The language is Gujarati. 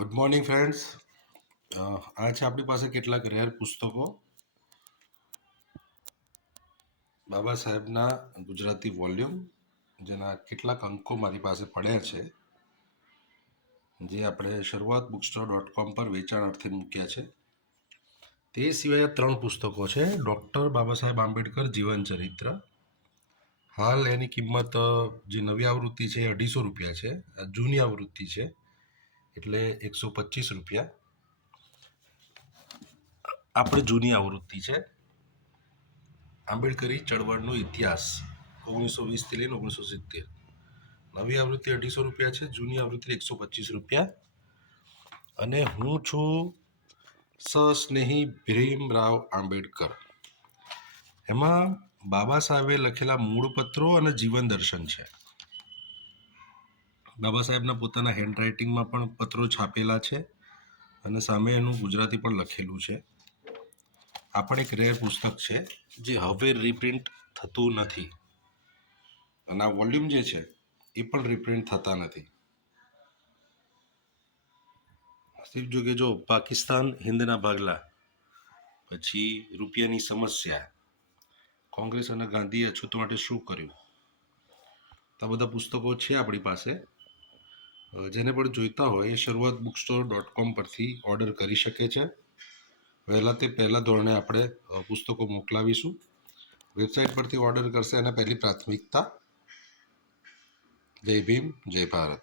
ગુડ મોર્નિંગ ફ્રેન્ડ્સ આ છે આપણી પાસે કેટલાક રેર પુસ્તકો. બાબા સાહેબના ગુજરાતી વોલ્યુમ જેના કેટલાક અંકો મારી પાસે પડ્યા છે, જે આપણે શરૂઆત બુક સ્ટોર ડોટ કોમ પર વેચાણ અર્થે મૂક્યા છે. તે સિવાય ત્રણ પુસ્તકો છે. ડૉક્ટર બાબા સાહેબ આંબેડકર જીવન ચરિત્ર. હાલ એની કિંમત જે નવી આવૃત્તિ છે એ અઢીસો રૂપિયા છે. આ જૂની આવૃત્તિ છે. એટલે એકસો પચીસ રૂપિયા. આપણે જૂની આવૃત્તિ છે. આંબેડકરી ચળવળનો ઇતિહાસ, ઓગણીસો વીસથી લઈને ઓગણીસો સિત્તેર. નવી આવૃત્તિ અઢીસો રૂપિયા છે, જૂની આવૃત્તિ એકસો પચીસ રૂપિયા. અને હું છું સસ્નેહી ભીમરાવ આંબેડકર. એમાં બાબા સાહેબે લખેલા મૂળ પત્રો અને જીવન દર્શન છે. બાબા સાહેબના પોતાના હેન્ડરાઇટિંગમાં પણ પત્રો છાપેલા છે અને સામે એનું ગુજરાતી પણ લખેલું છે. આ પણ એક રેર પુસ્તક છે જે હવે રિપ્રિન્ટ થતું નથી. અને આ વોલ્યુમ જે છે એ પણ રિપ્રિન્ટ થતા નથી. સિર્ફ જો કે જો પાકિસ્તાન હિન્દના ભાગલા. પછી રૂપિયાની સમસ્યા. કોંગ્રેસ અને ગાંધીએ અછૂત માટે શું કર્યું? આ બધા પુસ્તકો છે આપણી પાસે. જેને પણ જોઈતા હોય એ શરૂઆત બુક સ્ટોર ડોટ કોમ પરથી ઓર્ડર કરી શકે છે. વહેલા તે પહેલાં ધોરણે આપણે પુસ્તકો મોકલાવીશું. વેબસાઇટ પરથી ઓર્ડર કરશે અને પહેલી પ્રાથમિકતા. જય ભીમ, જય ભારત.